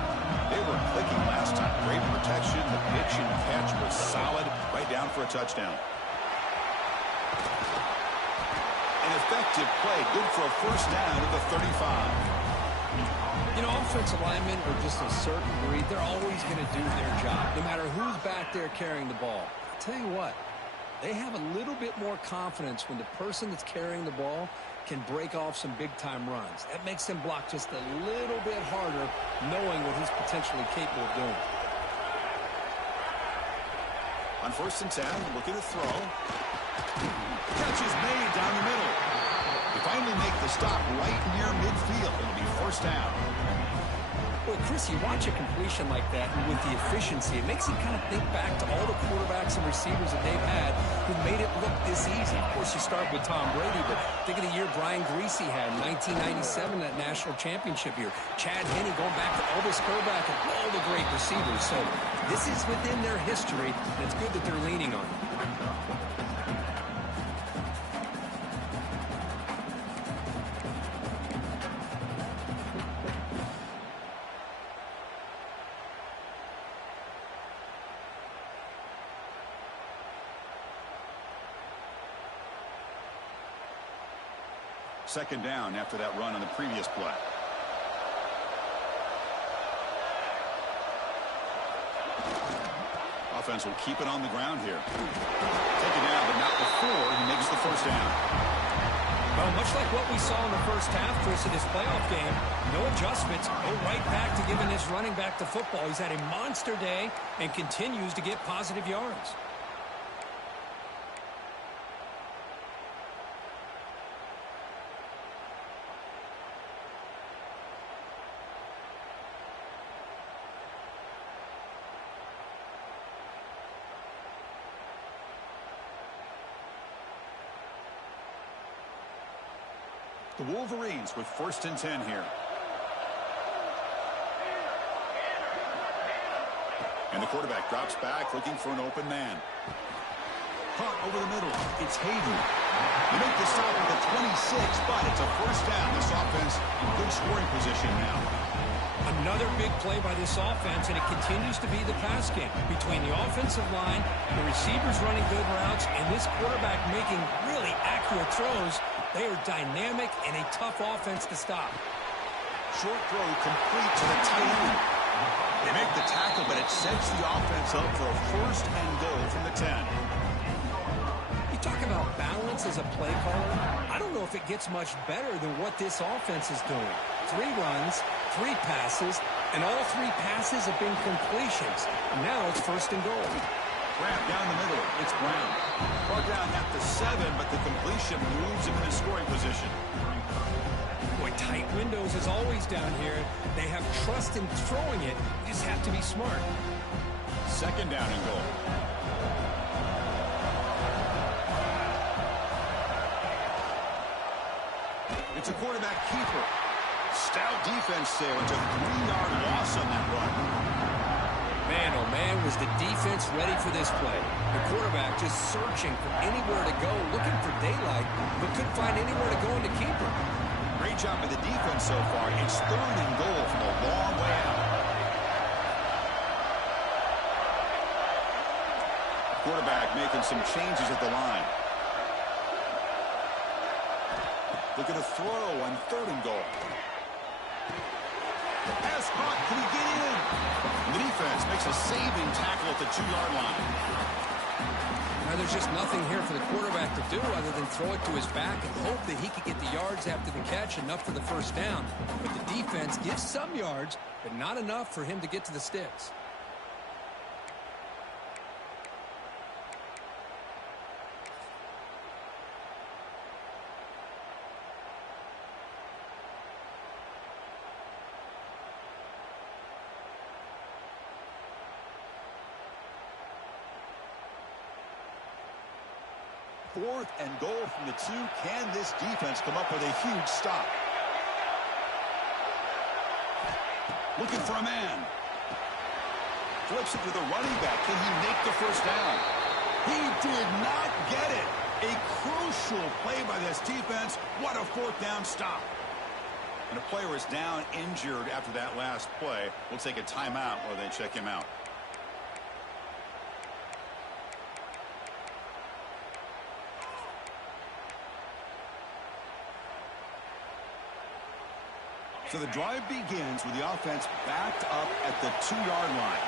They were clicking last time. Great protection. The pitch and catch was solid. Right down for a touchdown. An effective play. Good for a first down at the 35. You know, offensive linemen are just a certain breed. They're always going to do their job, no matter who's back there carrying the ball. I'll tell you what, they have a little bit more confidence when the person that's carrying the ball can break off some big-time runs. That makes them block just a little bit harder, knowing what he's potentially capable of doing. On first and 10, looking to throw. Catch is made down the middle. They finally make the stop right near midfield. It'll be first down. Well, Chris, you watch a completion like that, and with the efficiency, it makes you kind of think back to all the quarterbacks and receivers that they've had who made it look this easy. Of course, you start with Tom Brady, but think of the year Brian Greasy had in 1997, that national championship year. Chad Henne going back to Elvis Kerback and all the great receivers. So this is within their history, and it's good that they're leaning on it. Second down after that run on the previous play. Offense will keep it on the ground here. Take it down, but not before he makes the first down. Well, much like what we saw in the first half, Chris, in this playoff game, no adjustments, go right back to giving his running back the football. He's had a monster day and continues to get positive yards. The Wolverines with 1st and 10 here. And the quarterback drops back looking for an open man. Punt over the middle. It's Hayden. They make the stop at the 26, but it's a 1st down. This offense in good scoring position now. Another big play by this offense, and it continues to be the pass game. Between the offensive line, the receivers running good routes, and this quarterback making really accurate throws, they are dynamic and a tough offense to stop. Short throw complete to the tight end. They make the tackle, but it sets the offense up for a 1st and goal from the 10. You talk about balance as a play caller. I don't know if it gets much better than what this offense is doing. 3 runs, 3 passes, and all 3 passes have been completions. Now it's 1st and goal. Grab down the middle. It's Brown. Brought down at the 7, but the completion moves him into scoring position. Boy, tight windows as always down here. They have trust in throwing it. You just have to be smart. 2nd down and goal. It's a quarterback keeper. Stout defense there. It's a 3-yard loss on that run. Man, oh man, was the defense ready for this play. The quarterback just searching for anywhere to go, looking for daylight, but couldn't find anywhere to go in the keeper. Great job by the defense so far. It's 3rd and goal from a long way out. Quarterback making some changes at the line. Look at a throw on 3rd and goal. The pass caught. Can he get in? And the defense makes a saving tackle at the 2-yard line. Now there's just nothing here for the quarterback to do other than throw it to his back and hope that he could get the yards after the catch, enough for the 1st down. But the defense gives some yards, but not enough for him to get to the sticks. Fourth and goal from the 2. Can this defense come up with a huge stop? Looking for a man. Flips it to the running back. Can he make the 1st down? He did not get it. A crucial play by this defense. What a 4th down stop. And a player is down injured after that last play. We'll take a timeout while they check him out. So the drive begins with the offense backed up at the 2-yard line.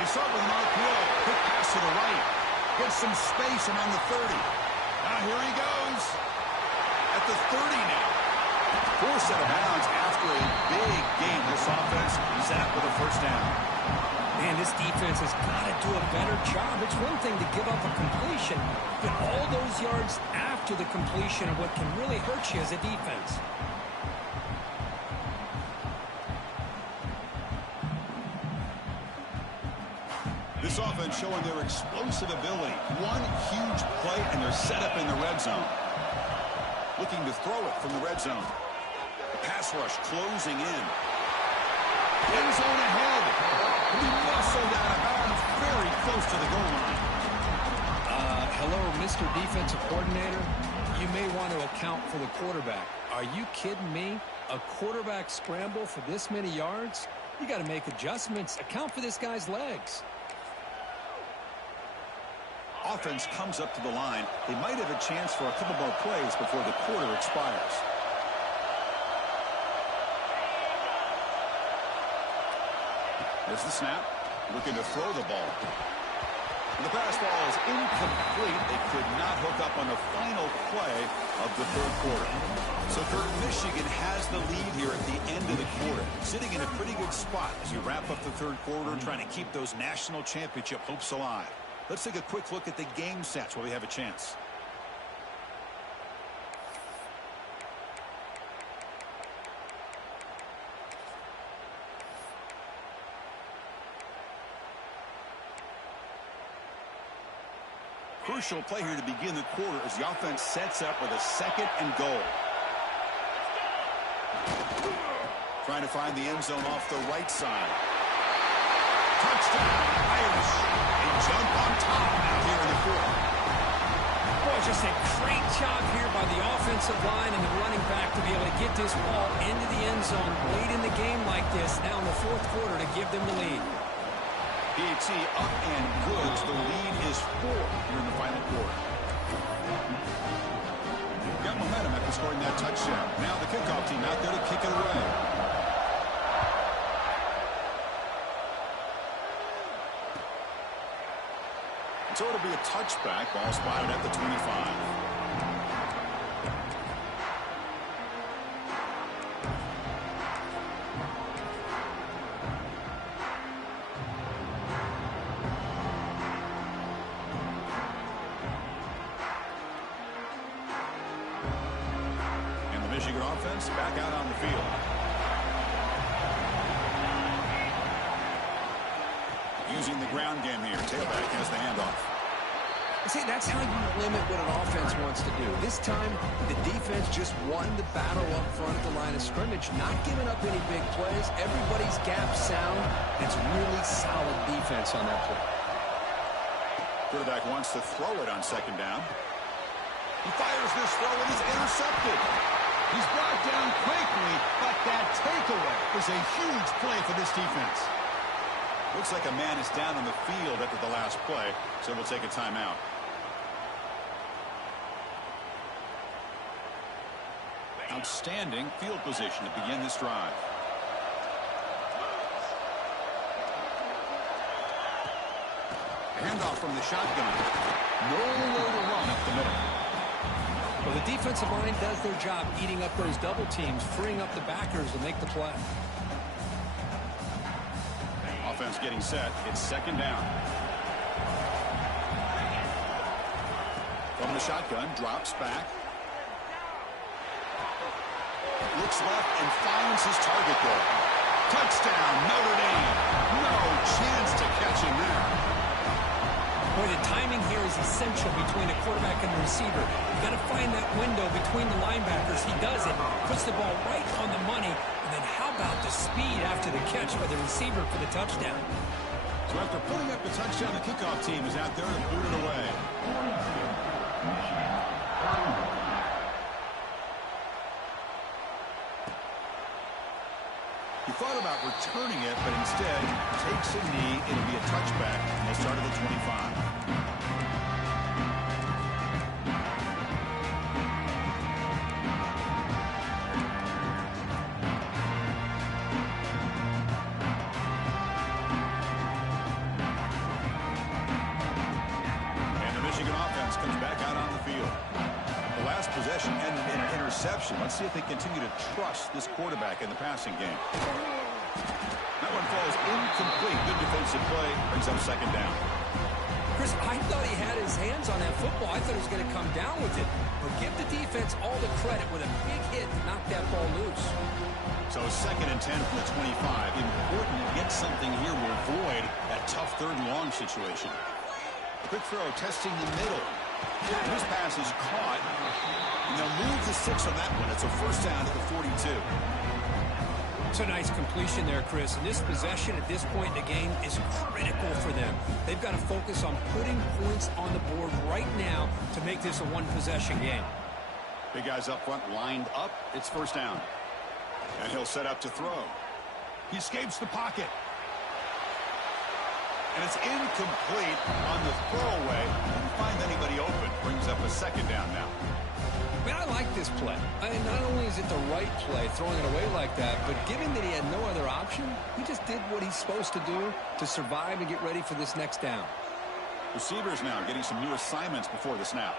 They start with an RPO. Quick pass to the right. Gets some space around the 30. Now here he goes. At the 30 now. Forced out of bounds after a big game. This offense set up with a 1st down. Man, this defense has got to do a better job. It's one thing to give up a completion, but all those yards after the completion are what can really hurt you as a defense. This offense showing their explosive ability. One huge play, and they're set up in the red zone. Looking to throw it from the red zone. The pass rush closing in. End zone ahead. He muscled out of bounds very close to the goal line. Hello, Mr. Defensive Coordinator. You may want to account for the quarterback. Are you kidding me? A quarterback scramble for this many yards? You got to make adjustments. Account for this guy's legs. Offense comes up to the line. They might have a chance for a couple more plays before the quarter expires. There's the snap. Looking to throw the ball. And the pass ball is incomplete. They could not hook up on the final play of the 3rd quarter. So Kurt, Michigan has the lead here at the end of the quarter. Sitting in a pretty good spot as you wrap up the 3rd quarter, trying to keep those national championship hopes alive. Let's take a quick look at the game stats while we have a chance. Crucial play here to begin the quarter as the offense sets up with a 2nd and goal. Trying to find the end zone off the right side. Touchdown, Irish. A jump on top out here in the 4th. Boy, just a great job here by the offensive line and the running back to be able to get this ball into the end zone late in the game like this, now in the 4th quarter, to give them the lead. PAT up and good. The lead is 4 here in the final quarter. Got momentum after scoring that touchdown. Now the kickoff team out there to kick it away. So it'll be a touchback. Ball spotted at the 25. And the Michigan offense back out on the field. Using the ground game here. Tailback has the handoff. See, that's how you limit what an offense wants to do. This time, the defense just won the battle up front at the line of scrimmage, not giving up any big plays. Everybody's gap sound. It's really solid defense on that play. Quarterback wants to throw it on 2nd down. He fires this throw and is intercepted. He's brought down quickly, but that takeaway is a huge play for this defense. Looks like a man is down on the field after the last play, so we'll take a timeout. Outstanding field position to begin this drive. Handoff from the shotgun. Nowhere to run up the middle. Well, the defensive line does their job eating up those double teams, freeing up the backers to make the play. Offense getting set. It's 2nd down. From the shotgun, drops back. Looks left and finds his target there. Touchdown, Notre Dame. No chance to catch him there. Boy, the timing here is essential between the quarterback and the receiver. You got to find that window between the linebackers. He does it, puts the ball right on the money, and then how about the speed after the catch by the receiver for the touchdown? So after putting up the touchdown, the kickoff team is out there to boot it away. He thought about returning it, but instead takes a knee. It'll be a touchback, and they start at the 25. And the Michigan offense comes back out on the field. The last possession ended in an interception. Let's see if they continue to trust this quarterback in the passing game. That one falls incomplete. Good defensive play. Brings up 2nd down. Chris, I thought he had his hands on that football. I thought he was going to come down with it. But give the defense all the credit with a big hit to knock that ball loose. So 2nd and 10 from the 25. Important to get something here to avoid that tough 3rd and long situation. Quick throw, testing the middle. This pass is caught. And they'll move to 6 on that one. It's a 1st down at the 42. It's a nice completion there, Chris. And this possession at this point in the game is critical for them. They've got to focus on putting points on the board right now to make this a one-possession game. Big guys up front lined up. It's 1st down. And he'll set up to throw. He escapes the pocket. And it's incomplete on the throwaway. Didn't find anybody open. Brings up a 2nd down now. Man, I like this play. Not only is it the right play, throwing it away like that, but given that he had no other option, he just did what he's supposed to do to survive and get ready for this next down. Receivers now getting some new assignments before the snap.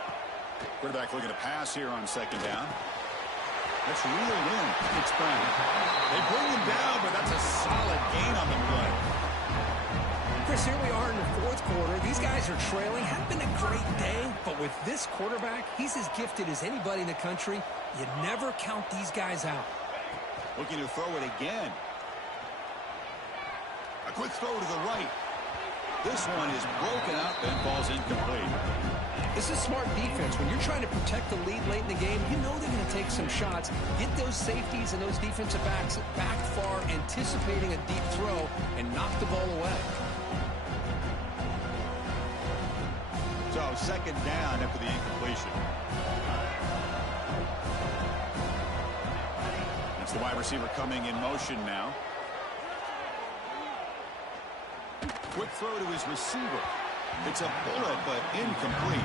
Quarterback looking to pass here on 2nd down. That's reeled in. It's Brown. They bring him down, but that's a solid gain on the play. Chris, here we are in the 4th quarter. These guys are trailing. Hadn't been a great day, but with this quarterback, he's as gifted as anybody in the country. You never count these guys out. Looking to throw it again. A quick throw to the right. This one is broken up and falls incomplete. This is smart defense. When you're trying to protect the lead late in the game, you know they're going to take some shots. Get those safeties and those defensive backs back far, anticipating a deep throw, and knock the ball away. So, second down after the incompletion. That's the wide receiver coming in motion now. Quick throw to his receiver. It's a bullet, but incomplete.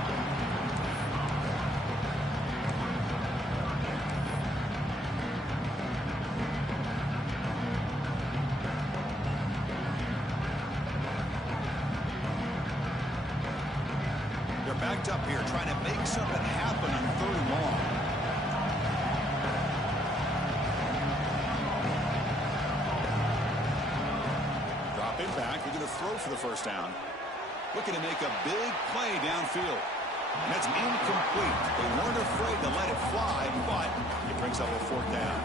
They're backed up here, trying to make something happen on 3rd and long. Drop it back. They're going to throw for the first down. Looking to make a big play downfield. And that's incomplete. They weren't afraid to let it fly, but it brings up a 4th down.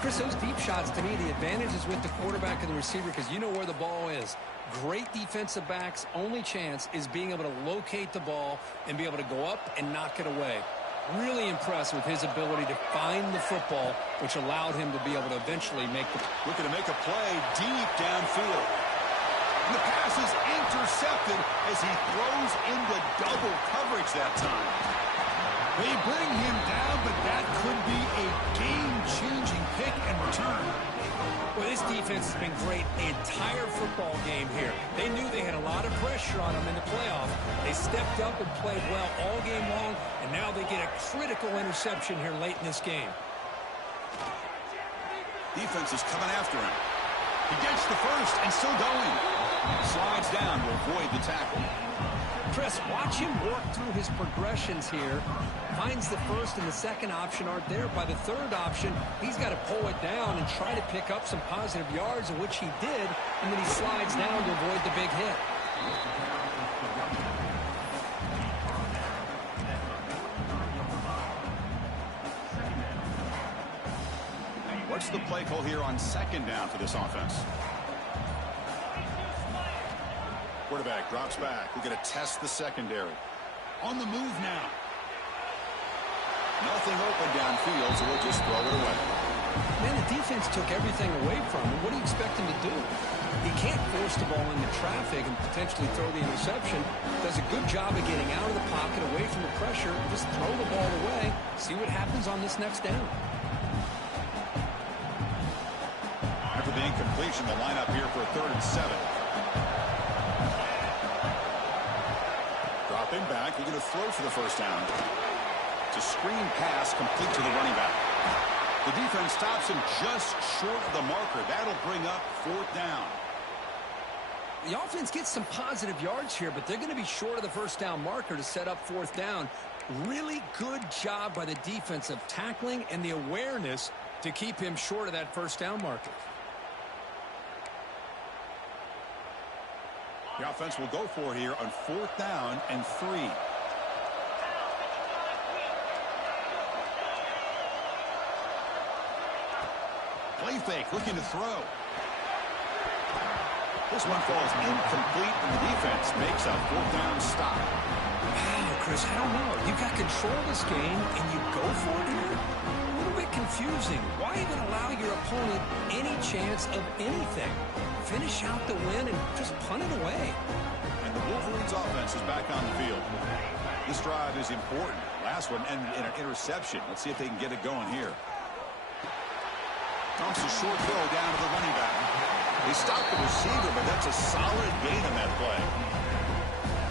Chris, those deep shots, to me, the advantage is with the quarterback and the receiver because you know where the ball is. Great defensive backs' only chance is being able to locate the ball and be able to go up and knock it away. Really impressed with his ability to find the football, which allowed him to be able to eventually make the... Looking to make a play deep downfield. And the pass is intercepted as he throws into double coverage that time. They bring him down, but that could be a game-changing pick and return. Well, this defense has been great the entire football game here. They knew they had a lot of pressure on them in the playoff. They stepped up and played well all game long, and now they get a critical interception here late in this game. Defense is coming after him. He gets the first and still going. Slides down to avoid the tackle. Chris, watch him work through his progressions here. Finds the first and the second option aren't there. By the third option, he's got to pull it down and try to pick up some positive yards, which he did, and then he slides down to avoid the big hit. What's the play call here on 2nd down for this offense? Quarterback drops back. We're going to test the secondary. On the move now. Nothing open downfield, so we'll just throw it away. Man, the defense took everything away from him. What do you expect him to do? He can't force the ball into traffic and potentially throw the interception. Does a good job of getting out of the pocket, away from the pressure. Just throw the ball away. See what happens on this next down. After the incompletion, the lineup here for a 3rd and 7. Dropping back, they're going to throw for the first down. It's a screen pass complete to the running back. The defense stops him just short of the marker. That'll bring up 4th down. The offense gets some positive yards here, but they're going to be short of the first down marker to set up 4th down. Really good job by the defense of tackling and the awareness to keep him short of that first down marker. The offense will go for here on 4th down and 3. Play fake, looking to throw. This one falls incomplete, and the defense makes a 4th down stop. Wow, Chris, I don't know. You got control of this game, and you go for it here? A little bit confusing. Why even allow your opponent any chance of anything? Finish out the win and just punt it away. And the Wolverines' offense is back on the field. This drive is important. Last one ended in an interception. Let's see if they can get it going here. Dumps a short throw down to the running back. They stopped the receiver, but that's a solid gain on that play.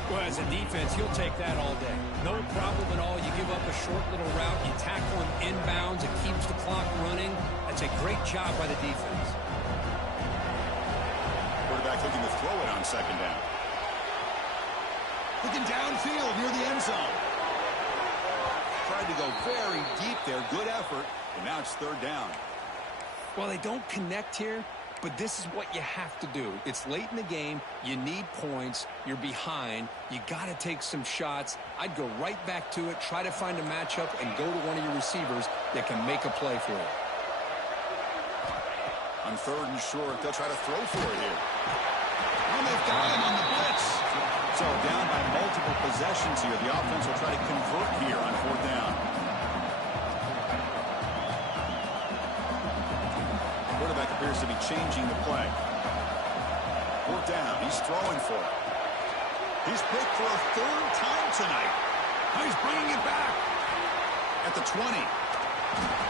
Well, as a defense, you'll take that all day. No problem at all. You give up a short little route. You tackle him inbounds. It keeps the clock running. That's a great job by the defense. Quarterback looking to throw it on 2nd down. Looking downfield near the end zone. Tried to go very deep there. Good effort. But now it's 3rd down. Well, they don't connect here, but this is what you have to do. It's late in the game. You need points. You're behind. You got to take some shots. I'd go right back to it, try to find a matchup, and go to one of your receivers that can make a play for you. On 3rd and short, they'll try to throw for it here. And they've got him on the play So down by multiple possessions here. The offense will try to convert here on 4th down. Quarterback appears to be changing the play. 4th down. He's throwing for it. He's picked for a 3rd time tonight. Now he's bringing it back at the 20.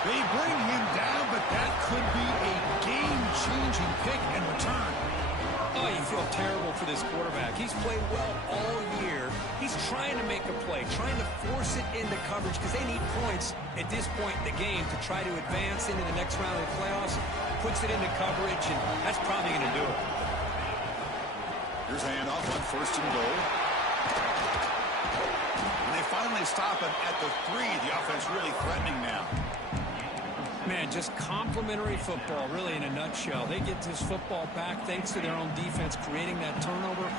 They bring him down, but that could be a game-changing pick and return. Oh, you feel terrible for this quarterback. He's played well all year. He's trying to make a play, trying to force it into coverage because they need points at this point in the game to try to advance into the next round of the playoffs. Puts it into coverage, and that's probably going to do it. Here's a handoff on 1st and goal. And they finally stop him at the 3. The offense really threatening now. Man, just complimentary football, really, in a nutshell. They get this football back thanks to their own defense, creating that turnover,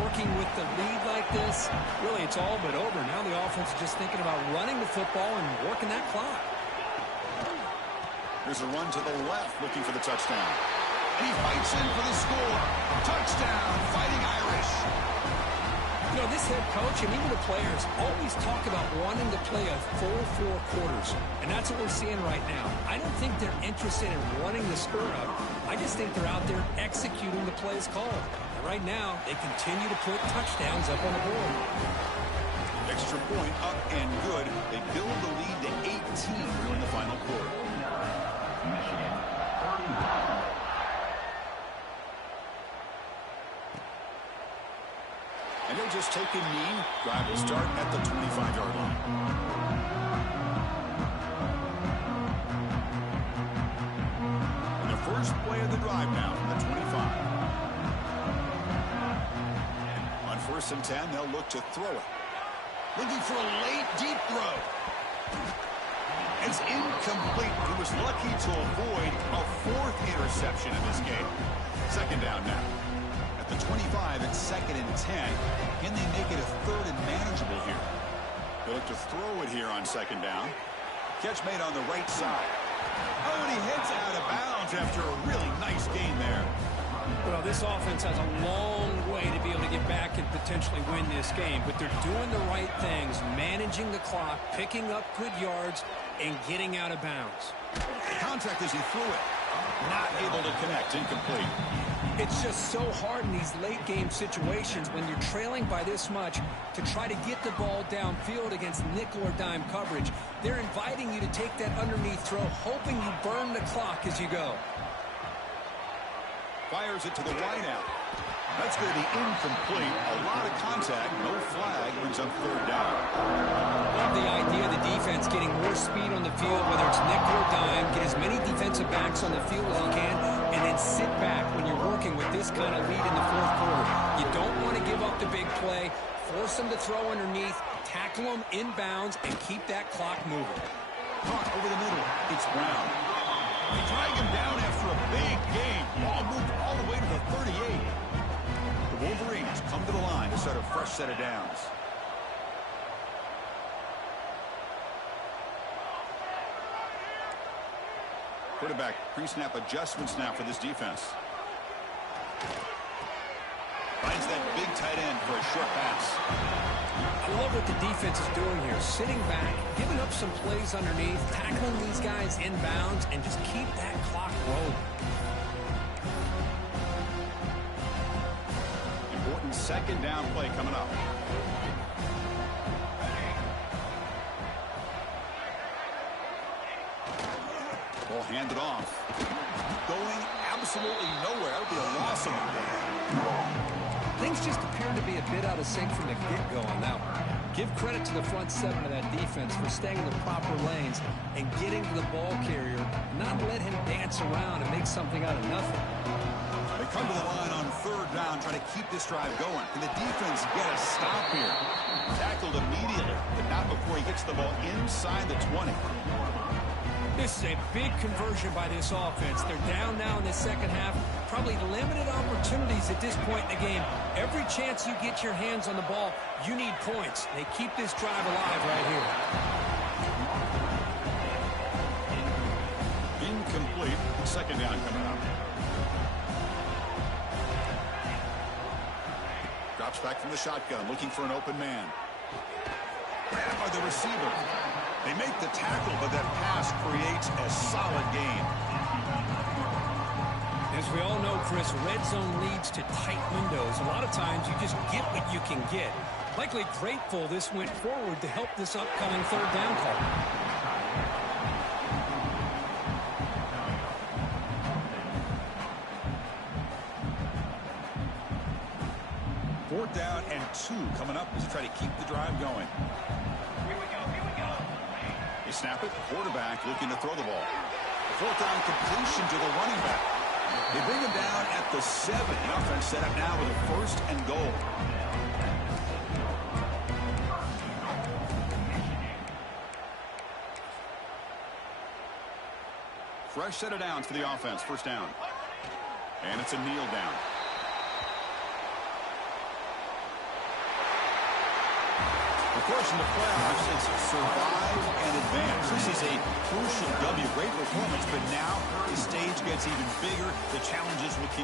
working with the lead like this. Really, it's all but over. Now the offense is just thinking about running the football and working that clock. Here's a run to the left, looking for the touchdown. And he fights in for the score. Touchdown, Fighting Irish. You know, this head coach and even the players always talk about wanting to play a full 4 quarters. And that's what we're seeing right now. I don't think they're interested in running the score up. I just think they're out there executing the plays called. And right now, they continue to put touchdowns up on the board. Extra point up and good. They build the lead to 18 here in the final quarter. And they'll just take a knee. Drive will start at the 25-yard line. And the first play of the drive now from the 25. On 1st and 10, they'll look to throw it. Looking for a late, deep throw. It's incomplete. He was lucky to avoid a 4th interception in this game. 2nd down now. At the 25, it's 2nd and 10. Can they make it a 3rd and manageable here? They look to throw it here on 2nd down. Catch made on the right side. Oh, and he heads out of bounds after a really nice gain there. Well, this offense has a long way to be able to get back and potentially win this game, but they're doing the right things, managing the clock, picking up good yards, and getting out of bounds. Contact as he threw it. Not able to connect. Incomplete. It's just so hard in these late-game situations when you're trailing by this much to try to get the ball downfield against nickel or dime coverage. They're inviting you to take that underneath throw, hoping you burn the clock as you go. Fires it to the wide out. That's going to be incomplete. A lot of contact. No flag. Brings up 3rd down. Love the idea of the defense getting more speed on the field, whether it's nickel or dime, get as many defensive backs on the field as you can, and then sit back when you're working with this kind of lead in the 4th quarter. You don't want to give up the big play. Force them to throw underneath, tackle them inbounds, and keep that clock moving. Caught over the middle. It's Brown. They drag him down after a big gain. Ball moved all the way to the 38. The Wolverines come to the line to start a fresh set of downs. Quarterback pre-snap adjustments now for this defense. Finds that big tight end for a short pass. I love what the defense is doing here. Sitting back, giving up some plays underneath, tackling these guys inbounds, and just keep that clock rolling. Important 2nd down play coming up. Ball handed off. Going absolutely nowhere. It'll be a loss of it. Things just appear to be a bit out of sync from the get-go on that one. Give credit to the front 7 of that defense for staying in the proper lanes and getting to the ball carrier, not let him dance around and make something out of nothing. They come to the line on 3rd down, trying to keep this drive going. Can the defense get a stop here? Tackled immediately, but not before he gets the ball inside the 20. This is a big conversion by this offense. They're down now in the 2nd half. Probably limited opportunities at this point in the game. Every chance you get your hands on the ball, you need points. They keep this drive alive right here. Incomplete. 2nd down coming up. Drops back from the shotgun, looking for an open man. Grabbed by the receiver. They make the tackle, but that pass creates a solid gain. As we all know, Chris, red zone leads to tight windows. A lot of times you just get what you can get. Likely grateful this went forward to help this upcoming third down call. Fourth down and 2 coming up as they try to keep the drive going. Here we go. They snap it. Quarterback looking to throw the ball. Fourth down completion to the running back. They bring him down at the 7. The offense set up now with a 1st and goal. Fresh set of downs for the offense. 1st down. And it's a kneel down. Of course, in the playoffs, it's survive and advance. This is a crucial W. Great performance, but now the stage gets even bigger. The challenges will continue.